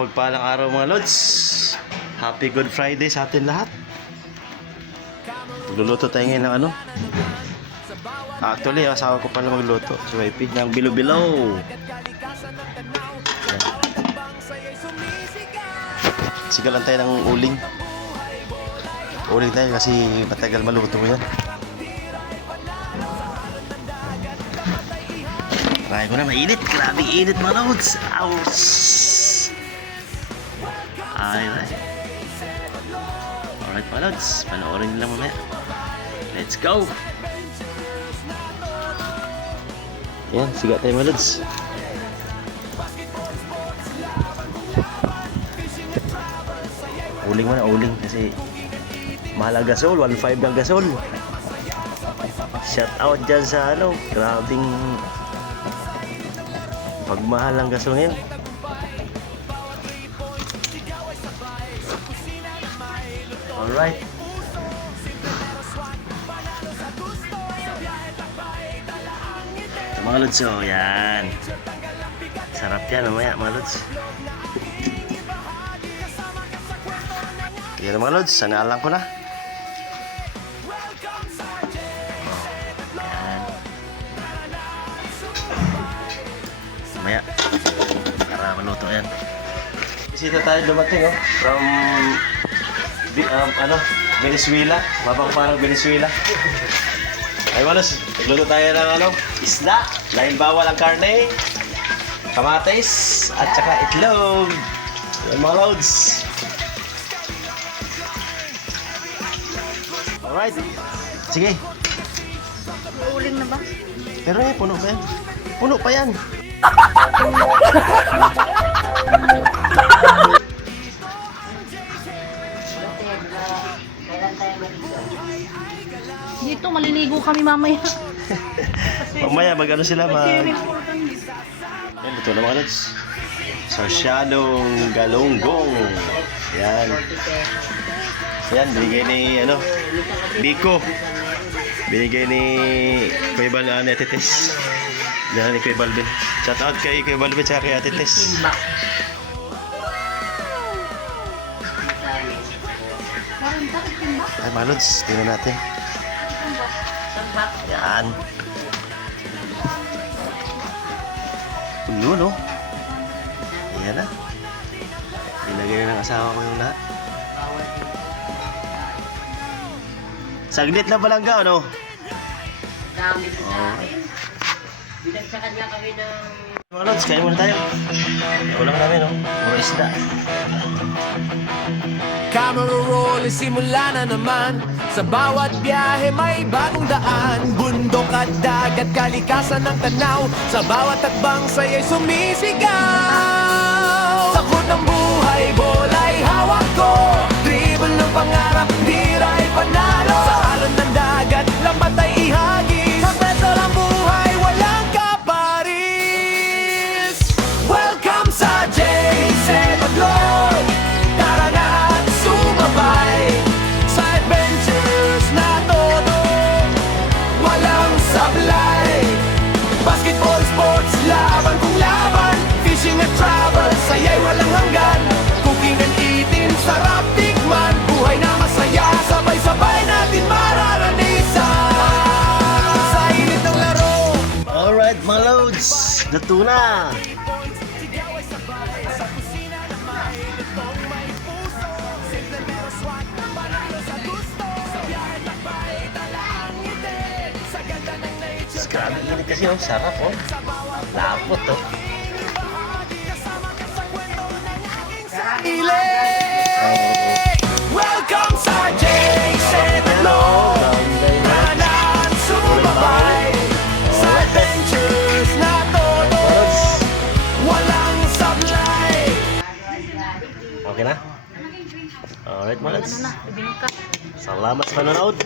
mapagpalang araw mga lods. Happy Good Friday sa atin lahat. Magluluto tayo ngayon ng ano. Actually, asawa ko pala magluto. Si YP ng bilo-bilaw. Sigalan tayo ng uling. Uling tayo kasi matagal maluto yan. Try ko na, mainit. Grabe init mga lods. Ouch! Alright. Alright mga lods. Panoorin nila mamaya. Let's go! Yan, siga tayo mga lods. Uling mo na, uling. Kasi mahal ang gasol. 1.5 ng gasol. Shout out dyan sa ano. Grabing pagmahal ang gasol ngayon. Alright. Ito mga lods, oh, yan. Sarap yan mamaya mga lods. Yan mga lods, sanalang ko na. Yan. Mamaya para maluto yan. Bisita tayo dumating, oh, from Venezuela. Mabang parang Venezuela. Ay malos, nagluto tayo ng ano, isda. Dahil bawal ang karne, kamatis, at saka itlog. Yan mga lods. Alright. Sige. Uling na ba? Pero puno pa yan. Puno pa yan. Dito, maliligo kami mamaya. Mamaya mag-ano sila Yan, ito na mga lods. Sarsyadong galonggong. Yan. Yan, binigay ni Biko. Binigay ni Kuya Balvin, Ate Tess. Yan ni Kuya Balvin. Shout out kay Kuya Balvin at kay Ate Tess. Ay mga lods, tingnan natin. Yan. Ulo, no? Ayan na. Ilagay na ng asawa ko yung lahat. Saglit na palang ka, ano? Dami sa akin. Binagsakan niya kami ng... Mga lods, kain muna tayo. Ulang namin, no? Puro isda. Camera roll, simula na naman. Sa bawat biyahe may bagong daan. Bundok at dagat, kalikasan ng tanaw. Sa bawat takbang sa'yo'y sumisigaw. Takot ng buhay, bola'y hawak ko. Dribble ng pangarap, dira'y panalo. Sa alon ng dagat, lambat ay ihagis. Sa petrol ang buhay, walang kaparis. Welcome sa J7 Lord. Tara na at sumabay sa adventures na todo, walang sablay. Basketball, sports, laban kung laban. Fishing at travel, saya'y walang hanggan. Cooking and eating, sarap tikman. Buhay na masaya, sabay-sabay natin mararanisan. Sa init ng laro. Alright, mga lods. Luto na. Grabe init kasi, oh. Sarap, oh. Lapot, oh. Welcome sa J7 Lord. Tanan sumabay sa adventures na todo, walang sablay. Okay na? Alright, mga lods. Ano na, ibinong ka. Salamat sa panonood.